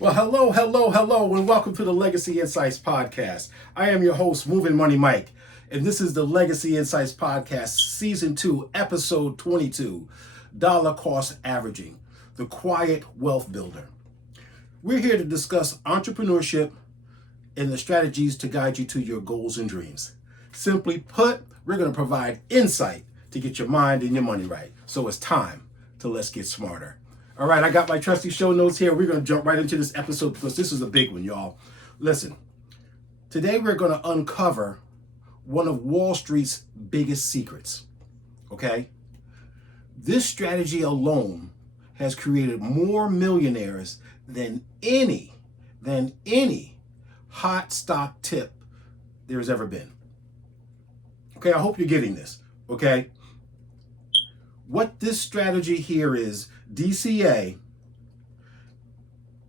Well, hello, and welcome to the Legacy Insights Podcast. I am your host, Mov'n Mike, and this is the Legacy Insights Podcast, Season 2, Episode 22, Dollar Cost Averaging, the Quiet Wealth Builder. We're here to discuss entrepreneurship and the strategies to guide you to your goals and dreams. Simply put, we're going to provide insight to get your mind and your money right. So it's time to let's get smarter. All right, I got my trusty show notes here. We're going to jump right into this episode because this is a big one, y'all. Listen, today we're going to uncover one of Wall Street's biggest secrets, okay? This strategy alone has created more millionaires than any hot stock tip there's ever been. Okay, I hope you're getting this, okay? What this strategy here is, DCA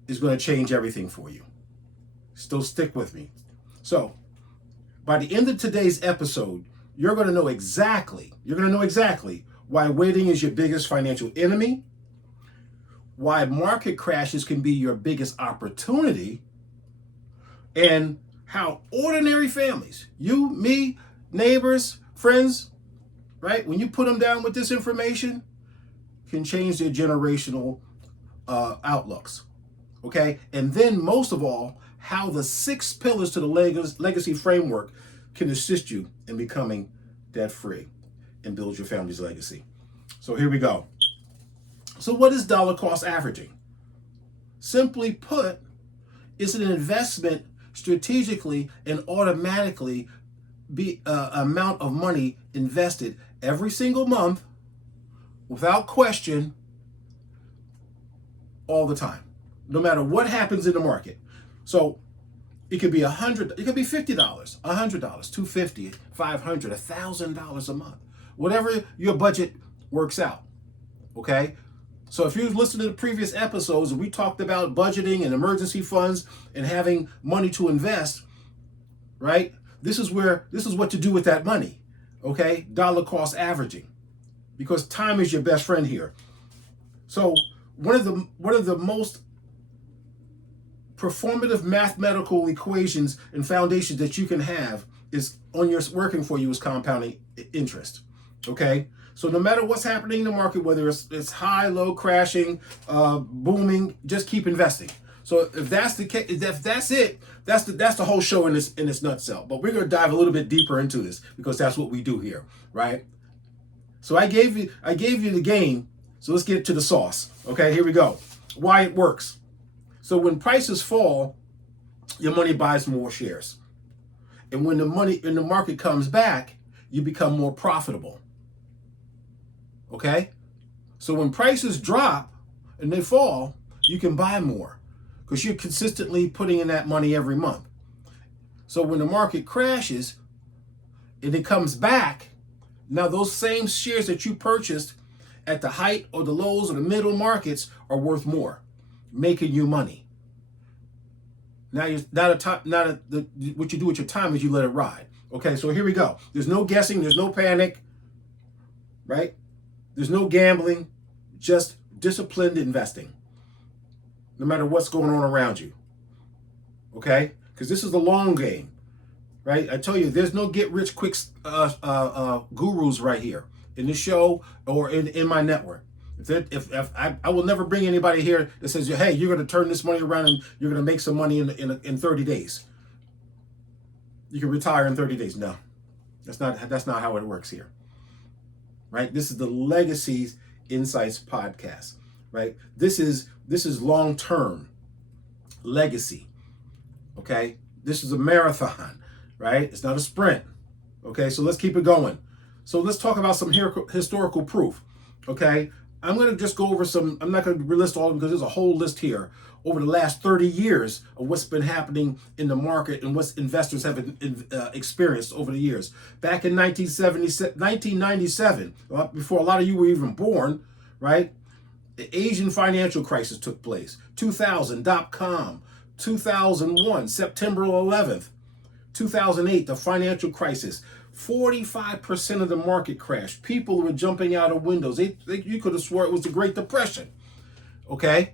is going to change everything for you. Still stick with me. So, by the end of today's episode, you're going to know exactly why waiting is your biggest financial enemy, why market crashes can be your biggest opportunity, and how ordinary families, you, me, neighbors, friends, right? When you put them down with this information, can change their generational outlooks, okay? And then most of all, how the 6 pillars to the legacy framework can assist you in becoming debt-free and build your family's legacy. So here we go. So what is dollar cost averaging? Simply put, it's an investment strategically and automatically amount of money invested every single month without question all the time, no matter what happens in the market. So it could be $100, it could be $50, $100, $250, $500, $1,000 a month, whatever your budget works out, okay? So if you've listened to the previous episodes and we talked about budgeting and emergency funds and having money to invest, right? This is what to do with that money, okay? Dollar cost averaging, because time is your best friend here. So one of the most performative mathematical equations and foundations that you can have is working for you is compounding interest, okay? So no matter what's happening in the market, whether it's high, low, crashing, booming, just keep investing. So if that's the case, if that's it, that's the whole show in this nutshell. But we're going to dive a little bit deeper into this because that's what we do here, right? So I gave you the game. So let's get to the sauce. Okay, here we go. Why it works. So when prices fall, your money buys more shares. And when the money in the market comes back, you become more profitable. Okay? So when prices drop and they fall, you can buy more because you're consistently putting in that money every month. So when the market crashes and it comes back, now those same shares that you purchased at the height or the lows or the middle markets are worth more, making you money. Now what you do with your time is you let it ride. Okay, so here we go. There's no guessing, there's no panic, right? There's no gambling, just disciplined investing, no matter what's going on around you, okay? Because this is the long game, right? I tell you, there's no get-rich-quick gurus right here in this show or in my network. If I will never bring anybody here that says, hey, you're going to turn this money around and you're going to make some money in 30 days. You can retire in 30 days. No, that's not how it works here. Right? This is the Legacy Insights Podcast, right? This is long-term legacy, okay? This is a marathon, right? It's not a sprint, okay? So let's keep it going. So let's talk about some historical proof, okay? I'm going to just go over I'm not going to list all of them because there's a whole list here over the last 30 years of what's been happening in the market and what investors have experienced over the years. Back in 1997, before a lot of you were even born, right? The Asian financial crisis took place. 2000, .com. 2001, September 11th. 2008, the financial crisis. 45% of the market crashed. People were jumping out of windows. You could have swore it was the Great Depression. Okay?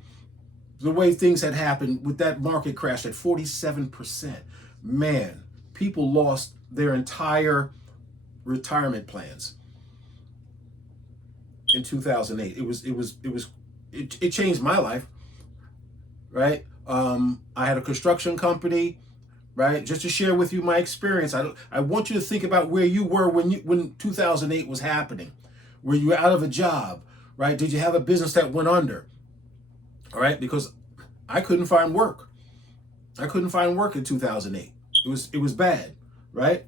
the way things had happened with that market crash at 47%. Man, people lost their entire retirement plans in 2008. It changed my life, right? I had a construction company, right? Just to share with you my experience. I want you to think about where you were when 2008 was happening. Were you out of a job, right? Did you have a business that went under? All right, because I couldn't find work. I couldn't find work in 2008. It was bad, right?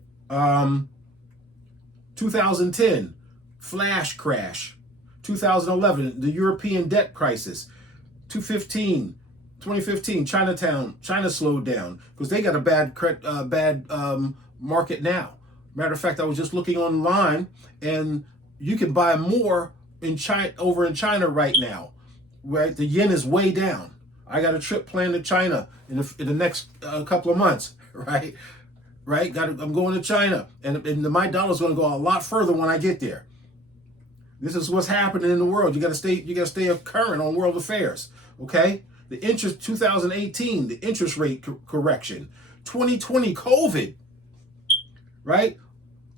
2010, flash crash. 2011, the European debt crisis. 2015, China slowed down because they got a bad market now. Matter of fact, I was just looking online, and you can buy more in China over in China right now. Right, the yen is way down. I got a trip planned to China in the next couple of months. Right, I'm going to China, and my dollar's going to go a lot further when I get there. This is what's happening in the world. You got to stay current on world affairs. Okay, the interest 2018, the interest rate correction, 2020 COVID, right?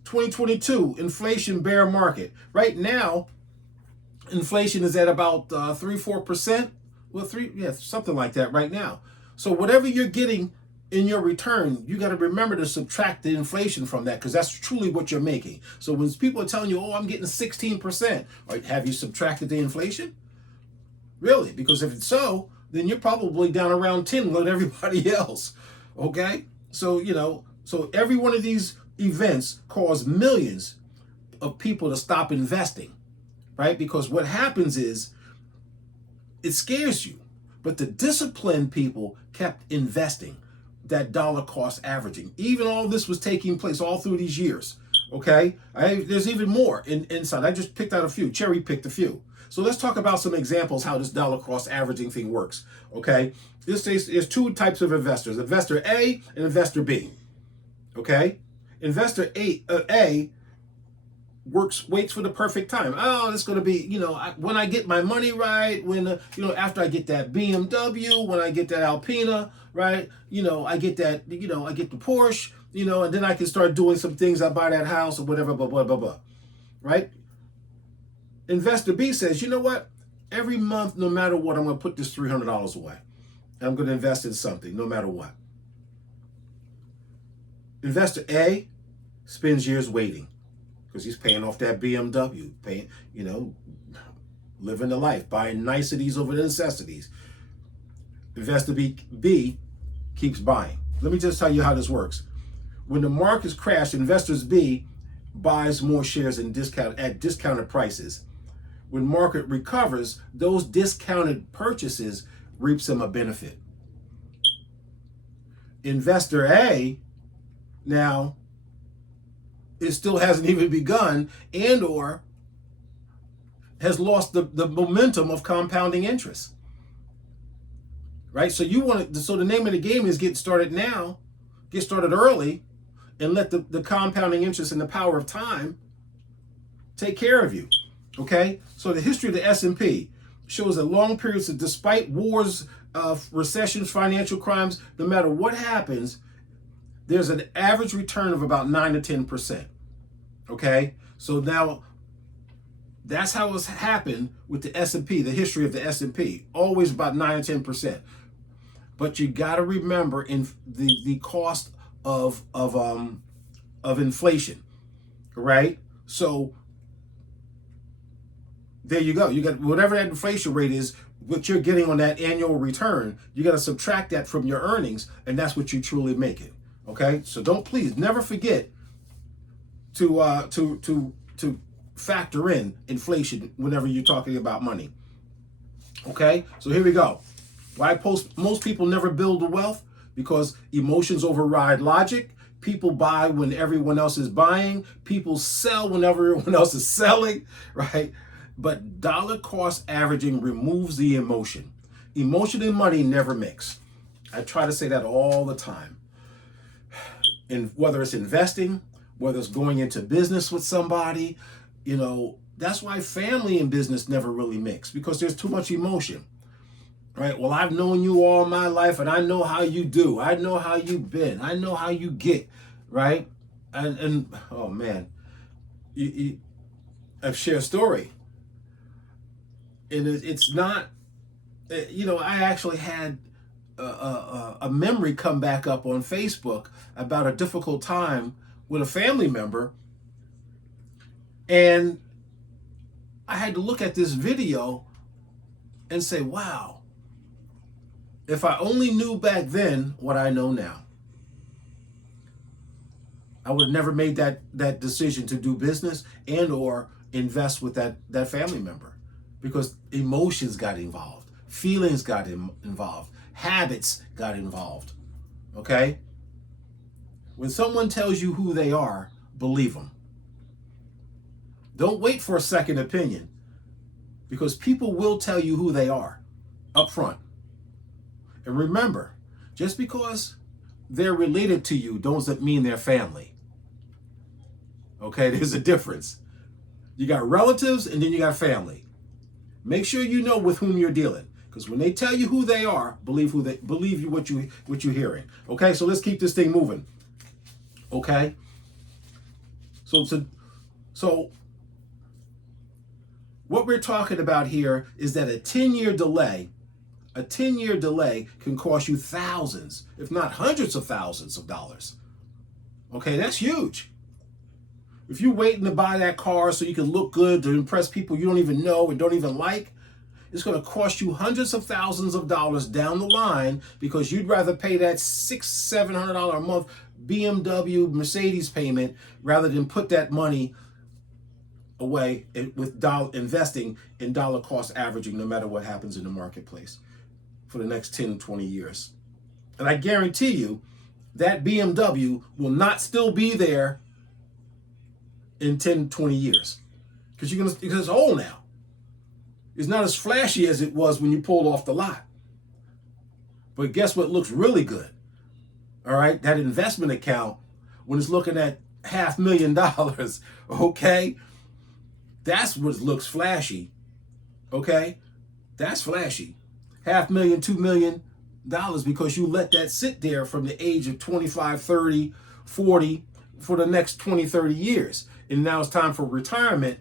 2022 inflation bear market. Right now, inflation is at about 3-4%. Well, something like that right now. So whatever you're getting in your return, you got to remember to subtract the inflation from that, because that's truly what you're making. So when people are telling you, "Oh, I'm getting 16%," right, have you subtracted the inflation? Really? Because if it's so, then you're probably down around 10 like everybody else. Okay? So, so every one of these events caused millions of people to stop investing, right? Because what happens is it scares you, but the disciplined people kept investing, that dollar cost averaging. Even all this was taking place all through these years. Okay? There's even more inside. I just picked out a few, cherry picked a few. So let's talk about some examples how this dollar cost averaging thing works. Okay? There's two types of investors, investor A and investor B. Okay? Investor A waits for the perfect time. Oh, it's going to be, when I get my money right, when, after I get that BMW, when I get that Alpina, right? I get that, I get the Porsche, and then I can start doing some things. I buy that house or whatever, blah, blah, blah, blah, right? Investor B says, you know what? Every month, no matter what, I'm going to put this $300 away. And I'm going to invest in something, no matter what. Investor A spends years waiting, because he's paying off that BMW, living the life, buying niceties over the necessities. Investor B keeps buying. Let me just tell you how this works. When the markets crash, investors B buys more shares at discounted prices. When market recovers, those discounted purchases reaps him a benefit. Investor A now, it still hasn't even begun and or has lost the momentum of compounding interest. Right? So the name of the game is get started now, get started early, and let the compounding interest and the power of time take care of you. Okay? So the history of the S&P shows that long periods of, despite wars, recessions, financial crimes, no matter what happens, there's an average return of about 9 to 10%. Okay? So now that's how it's happened with the S&P, the history of the S&P, always about 9 to 10%. But you got to remember in the cost of inflation, right? So there you go. You got whatever that inflation rate is, what you're getting on that annual return, you got to subtract that from your earnings, and that's what you truly make it. Okay? So please never forget to factor in inflation whenever you're talking about money. Okay? So here we go. Why most people never build wealth? Because emotions override logic. People buy when everyone else is buying. People sell when everyone else is selling, right? But dollar cost averaging removes the emotion. Emotion and money never mix. I try to say that all the time. And whether it's investing, whether it's going into business with somebody, that's why family and business never really mix, because there's too much emotion. Right? Well, I've known you all my life and I know how you do. I know how you've been. I know how you get, right? And oh man, I've shared a story. And it's not, I actually had a memory come back up on Facebook about a difficult time with a family member. And I had to look at this video and say, wow, if I only knew back then what I know now, I would have never made that decision to do business and or invest with that family member, because emotions got involved, feelings got involved, habits got involved. Okay? When someone tells you who they are, believe them. Don't wait for a second opinion, because people will tell you who they are up front. And remember, just because they're related to you doesn't mean they're family. Okay, there's a difference. You got relatives and then you got family. Make sure you know with whom you're dealing, because when they tell you who they are, believe you what you're hearing. Okay, so let's keep this thing moving. Okay, so what we're talking about here is that a 10-year delay can cost you thousands, if not hundreds of thousands of dollars. Okay, that's huge. If you're waiting to buy that car so you can look good to impress people you don't even know and don't even like, it's going to cost you hundreds of thousands of dollars down the line, because you'd rather pay that $600-700 a month BMW Mercedes payment rather than put that money away with investing in dollar cost averaging, no matter what happens in the marketplace for the next 10, 20 years. And I guarantee you that BMW will not still be there in 10, 20 years, because it's old now. It's not as flashy as it was when you pulled off the lot. But guess what looks really good? All right, that investment account, when it's looking at $500,000, okay, that's what looks flashy. Okay, that's flashy. $500,000, $2 million, because you let that sit there from the age of 25, 30, 40 for the next 20, 30 years. And now it's time for retirement,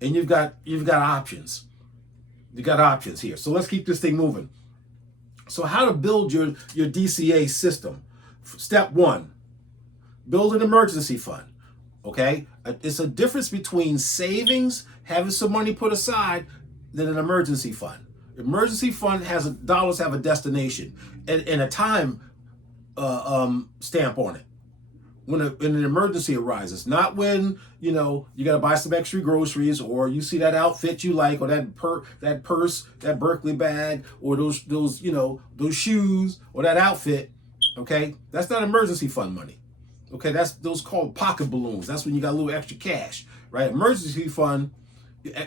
and you've got options. You got options here. So let's keep this thing moving. So how to build your DCA system. Step 1, build an emergency fund. Okay? It's a difference between savings, having some money put aside, than an emergency fund. Emergency fund dollars have a destination and a time stamp on it. When an emergency arises, not when you got to buy some extra groceries, or you see that outfit you like, or that purse, that Berkeley bag, or those shoes, or that outfit. Okay, that's not emergency fund money. Okay, that's those called pocket balloons. That's when you got a little extra cash, right? Emergency fund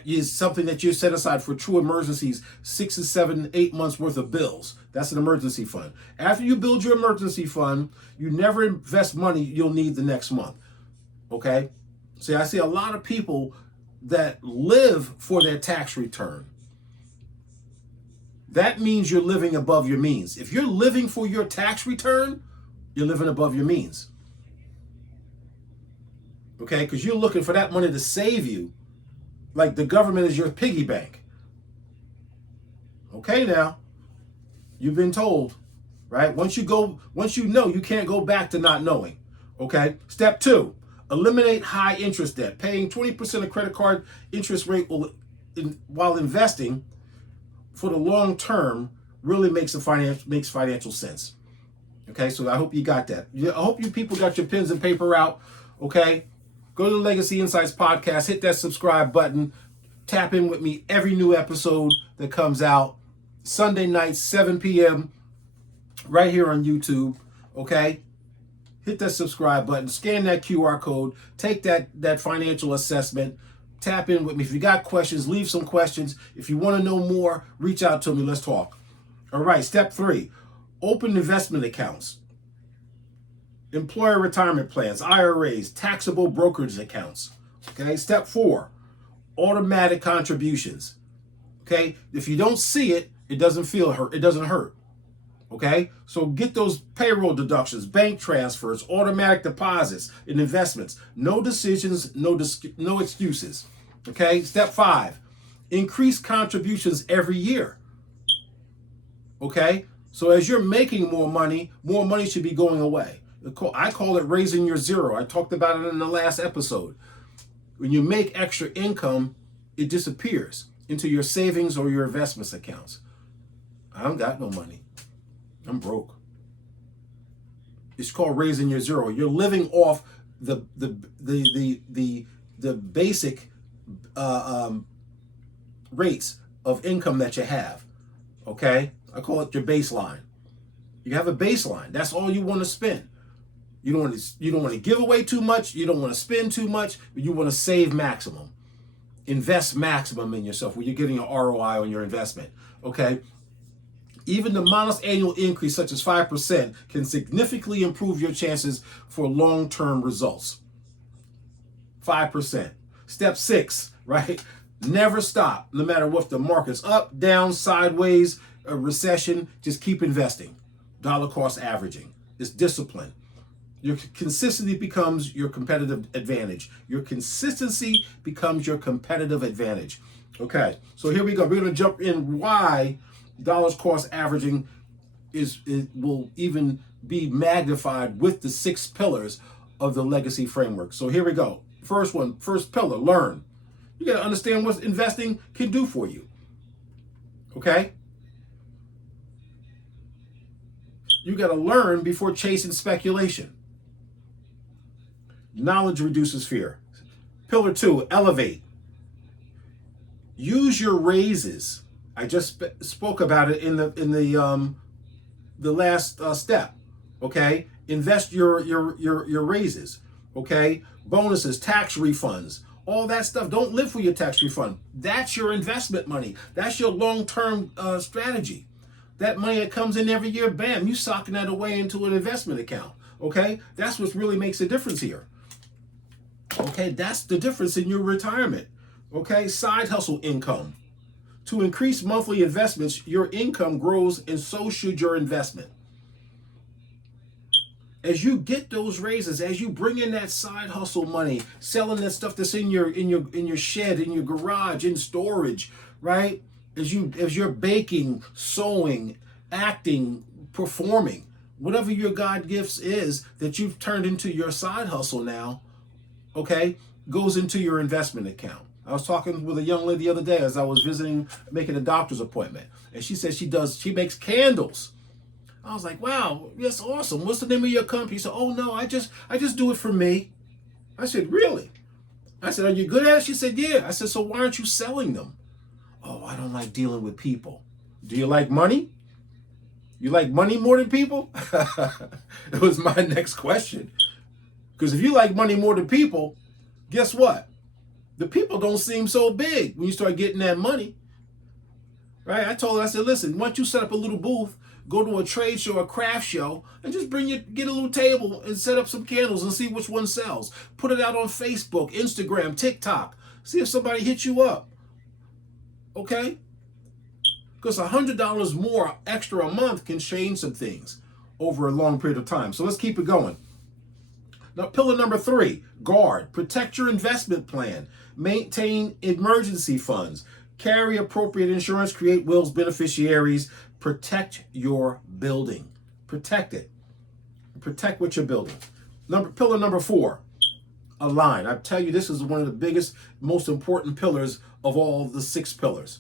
is something that you set aside for true emergencies, 6 to 7, 8 months worth of bills. That's an emergency fund. After you build your emergency fund, you never invest money you'll need the next month. Okay? See, I see a lot of people that live for their tax return. That means you're living above your means. If you're living for your tax return, you're living above your means. Okay? Because you're looking for that money to save you, like the government is your piggy bank. Okay, now, you've been told, right? Once you know, you can't go back to not knowing. Okay? Step 2, eliminate high interest debt. Paying 20% of credit card interest rate while investing for the long term really makes financial sense. Okay, so I hope you got that. I hope you people got your pens and paper out. Okay? Go to the Legacy Insights podcast, hit that subscribe button, tap in with me every new episode that comes out Sunday night, 7 p.m. right here on YouTube. Okay? Hit that subscribe button, scan that QR code, take that financial assessment, tap in with me. If you got questions, leave some questions. If you want to know more, reach out to me. Let's talk. All right, step 3, open investment accounts. Employer retirement plans, IRAs, taxable brokerage accounts. Okay, step 4, automatic contributions. Okay, if you don't see it, It doesn't feel hurt. It doesn't hurt. Okay? So get those payroll deductions, bank transfers, automatic deposits, and investments. No decisions, no excuses. Okay? Step 5, increase contributions every year. Okay? So as you're making more money should be going away. I call it raising your zero. I talked about it in the last episode. When you make extra income, it disappears into your savings or your investments accounts. I don't got no money. I'm broke. It's called raising your zero. You're living off the basic rates of income that you have. Okay? I call it your baseline. You have a baseline. That's all you want to spend. You don't want to give away too much. You don't want to spend too much. But you want to save maximum. Invest maximum in yourself where you're getting an ROI on your investment. Okay? Even the modest annual increase, such as 5%, can significantly improve your chances for long-term results. 5%. Step 6, right? Never stop, no matter what the market's up, down, sideways, a recession. Just keep investing. Dollar cost averaging. It's discipline. Your consistency becomes your competitive advantage. Your consistency becomes your competitive advantage. Okay, so here we go. We're going to jump in why dollars cost averaging will even be magnified with the 6 pillars of the legacy framework. So here we go. First pillar, learn. You got to understand what investing can do for you. Okay? You got to learn before chasing speculation. Knowledge reduces fear. Pillar 2, elevate. Use your raises. I just spoke about it in the last step. Okay, invest your raises. Okay, bonuses, tax refunds, all that stuff. Don't live for your tax refund. That's your investment money. That's your long-term strategy. That money that comes in every year, bam, you socking that away into an investment account. Okay, that's what really makes a difference here. Okay, that's the difference in your retirement. Okay, side hustle income. To increase monthly investments, your income grows and so should your investment. As you get those raises, as you bring in that side hustle money, selling that stuff that's in your shed, in your garage, in storage, right? As you're baking, sewing, acting, performing, whatever your God gifts is that you've turned into your side hustle now, okay, goes into your investment account. I was talking with a young lady the other day as I was making a doctor's appointment, and she said she makes candles. I was like, wow, that's awesome. What's the name of your company? She said, oh no, I just do it for me. I said, really? I said, are you good at it? She said, yeah. I said, so why aren't you selling them? Oh, I don't like dealing with people. Do you like money? You like money more than people? It was my next question. Because if you like money more than people, guess what? The people don't seem so big when you start getting that money. Right? I told her, I said, listen, why don't you set up a little booth, go to a trade show, a craft show, and just get a little table and set up some candles and see which one sells. Put it out on Facebook, Instagram, TikTok. See if somebody hits you up. Okay? Because $100 more extra a month can change some things over a long period of time. So let's keep it going. Now, pillar number 3, guard. Protect your investment plan. Maintain emergency funds. Carry appropriate insurance. Create wills, beneficiaries. Protect your building. Protect it. Protect what you're building. Pillar number 4, align. I tell you, this is one of the biggest, most important pillars of all the 6 pillars.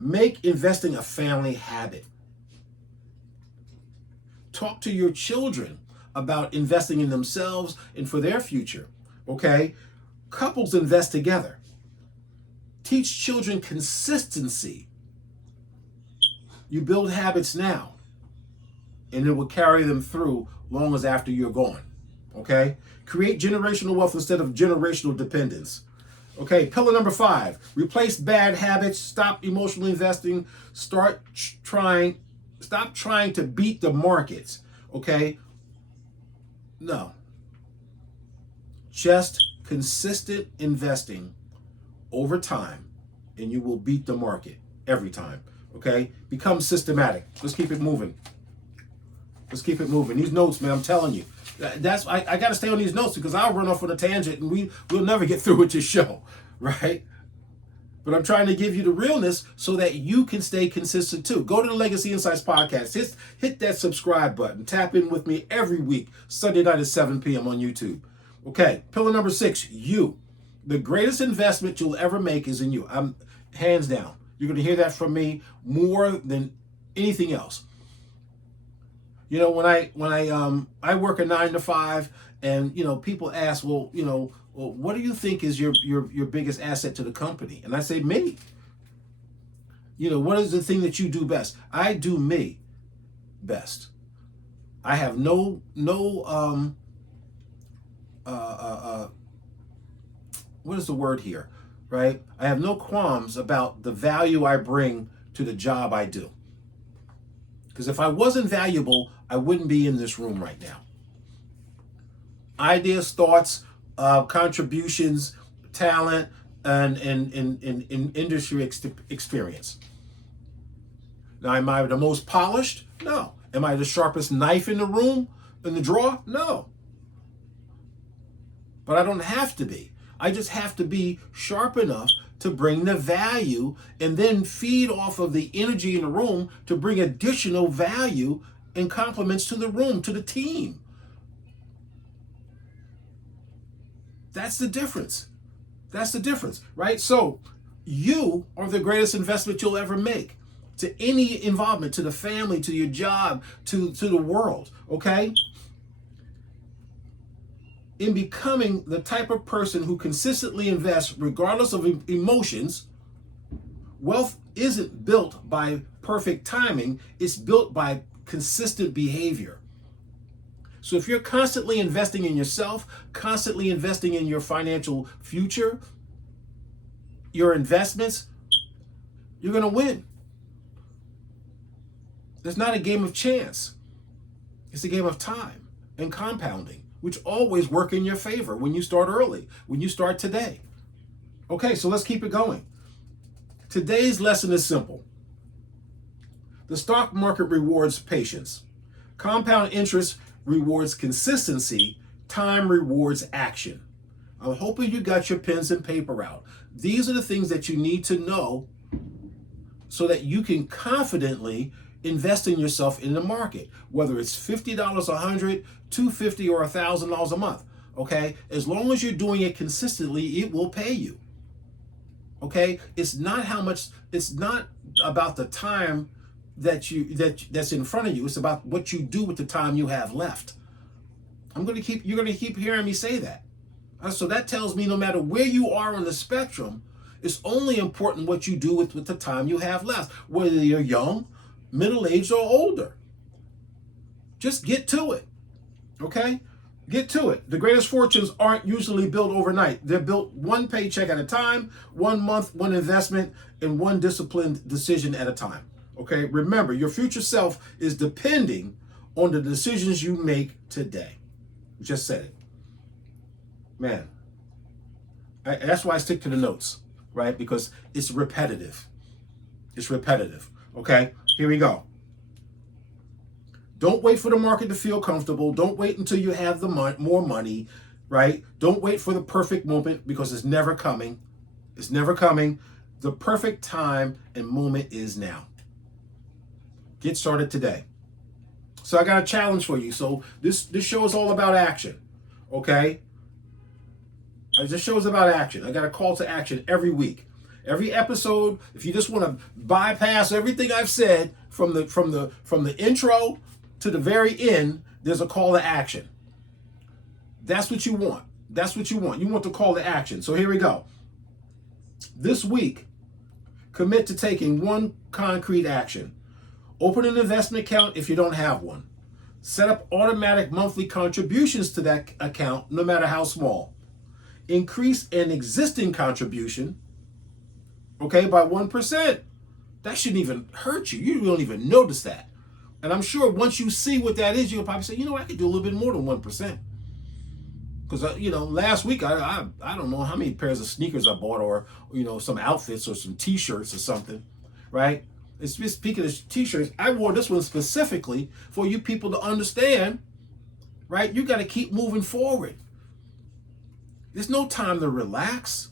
Make investing a family habit. Talk to your children about investing in themselves and for their future. Okay? Couples invest together. Teach children consistency. You build habits now, and it will carry them through long as after you're gone. Okay? Create generational wealth instead of generational dependence. Okay, pillar number 5, replace bad habits, stop emotional investing, stop trying to beat the markets. Okay? No. Just consistent investing over time, and you will beat the market every time. Okay? Become systematic. Let's keep it moving. Let's keep it moving. These notes, man, I'm telling you. I got to stay on these notes because I'll run off on a tangent and we'll never get through with this show, right? But I'm trying to give you the realness so that you can stay consistent too. Go to the Legacy Insights podcast. Hit that subscribe button. Tap in with me every week, Sunday night at 7 p.m. on YouTube. Okay, pillar number 6, you. The greatest investment you'll ever make is in you. I'm hands down. You're going to hear that from me more than anything else. You know, when I work a 9 to 5, and people ask, well, what do you think is your biggest asset to the company? And I say, me. What is the thing that you do best? I do me best. I have no what is the word here, right? I have no qualms about the value I bring to the job I do. Because if I wasn't valuable, I wouldn't be in this room right now. Ideas, thoughts, contributions, talent, and industry experience. Now, am I the most polished? No. Am I the sharpest knife in the room, in the drawer? No. But I don't have to be. I just have to be sharp enough to bring the value and then feed off of the energy in the room to bring additional value and compliments to the room, to the team. That's the difference. That's the difference, right? So you are the greatest investment you'll ever make to any involvement, to the family, to your job, to the world, okay? In becoming the type of person who consistently invests regardless of emotions, wealth isn't built by perfect timing, it's built by consistent behavior. So if you're constantly investing in yourself, constantly investing in your financial future, your investments, you're going to win. It's not a game of chance. It's a game of time and compounding, which always work in your favor when you start early, when you start today. Okay, so let's keep it going. Today's lesson is simple. The stock market rewards patience. Compound interest rewards consistency. Time rewards action. I'm hoping you got your pens and paper out. These are the things that you need to know so that you can confidently invest in yourself in the market, whether it's $50, $100, $250, or $1,000 a month. Okay, as long as you're doing it consistently, it will pay you. Okay, it's not how much. It's not about the time that's in front of you. It's about what you do with the time you have left. You're going to keep hearing me say that. So that tells me no matter where you are on the spectrum, it's only important what you do with the time you have left, whether you're young, middle-aged, or older. Just get to it, okay? Get to it. The greatest fortunes aren't usually built overnight. They're built one paycheck at a time, 1 month, one investment, and one disciplined decision at a time, okay? Remember, your future self is depending on the decisions you make today. Just said it. Man, that's why I stick to the notes, right? Because it's repetitive. It's repetitive. Okay, here we go. Don't wait for the market to feel comfortable. Don't wait until you have the more money, right? Don't wait for the perfect moment because it's never coming. It's never coming. The perfect time and moment is now. Get started today. So I got a challenge for you. So this show is all about action, okay? This show is about action. I got a call to action every week. Every episode, if you just want to bypass everything I've said from the intro to the very end, there's a call to action. That's what you want. That's what you want. You want the call to action. So here we go. This week, commit to taking one concrete action. Open an investment account if you don't have one. Set up automatic monthly contributions to that account, no matter how small. Increase an existing contribution, okay, by 1%. That shouldn't even hurt you. You don't even notice that. And I'm sure once you see what that is, you'll probably say, I could do a little bit more than 1%. Because, last week, I don't know how many pairs of sneakers I bought or some outfits or some T-shirts or something, right? And speaking of t-shirts, I wore this one specifically for you people to understand, right? You got to keep moving forward. There's no time to relax.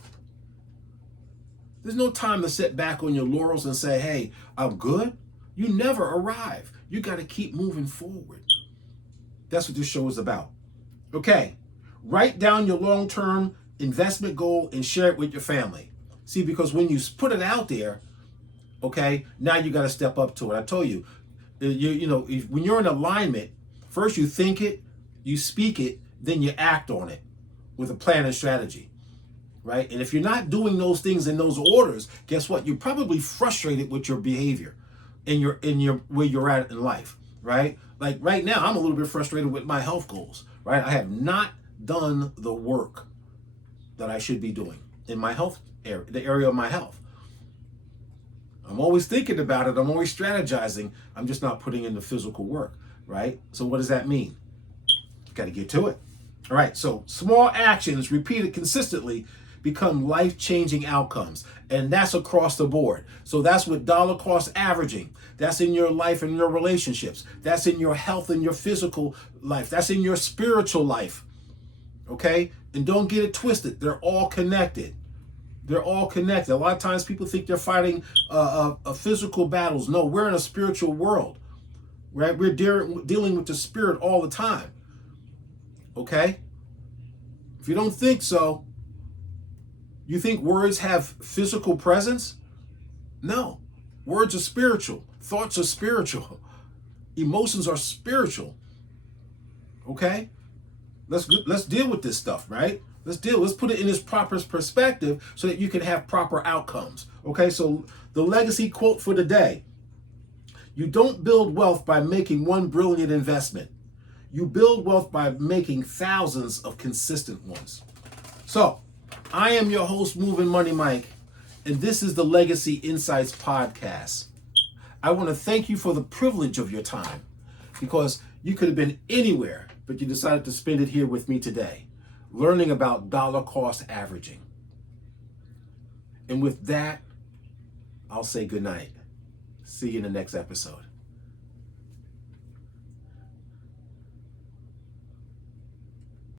There's no time to sit back on your laurels and say, hey, I'm good. You never arrive. You got to keep moving forward. That's what this show is about. Okay, write down your long-term investment goal and share it with your family. See, because when you put it out there, okay, now you got to step up to it. I told you, when you're in alignment, first you think it, you speak it, then you act on it with a plan and strategy, right? And if you're not doing those things in those orders, guess what? You're probably frustrated with your behavior in your where you're at in life, right? Like right now, I'm a little bit frustrated with my health goals, right? I have not done the work that I should be doing in my health area, the area of my health. I'm always thinking about it. I'm always strategizing. I'm just not putting in the physical work, right? So what does that mean? Got to get to it. All right. So small actions repeated consistently become life-changing outcomes. And that's across the board. So that's with dollar cost averaging. That's in your life and your relationships. That's in your health and your physical life. That's in your spiritual life. Okay? And don't get it twisted. They're all connected. They're all connected. A lot of times people think they're fighting physical battles. No, we're in a spiritual world, right? We're dealing with the spirit all the time. Okay? If you don't think so, you think words have physical presence? No. Words are spiritual. Thoughts are spiritual. Emotions are spiritual. Okay? Let's deal with this stuff, right? Let's put it in its proper perspective so that you can have proper outcomes. Okay, so the legacy quote for the day. You don't build wealth by making one brilliant investment. You build wealth by making thousands of consistent ones. So, I am your host, Mov'n Mike, and this is the Legacy Insights Podcast. I want to thank you for the privilege of your time, because you could have been anywhere, but you decided to spend it here with me today, learning about dollar cost averaging. And with that, I'll say good night. See you in the next episode.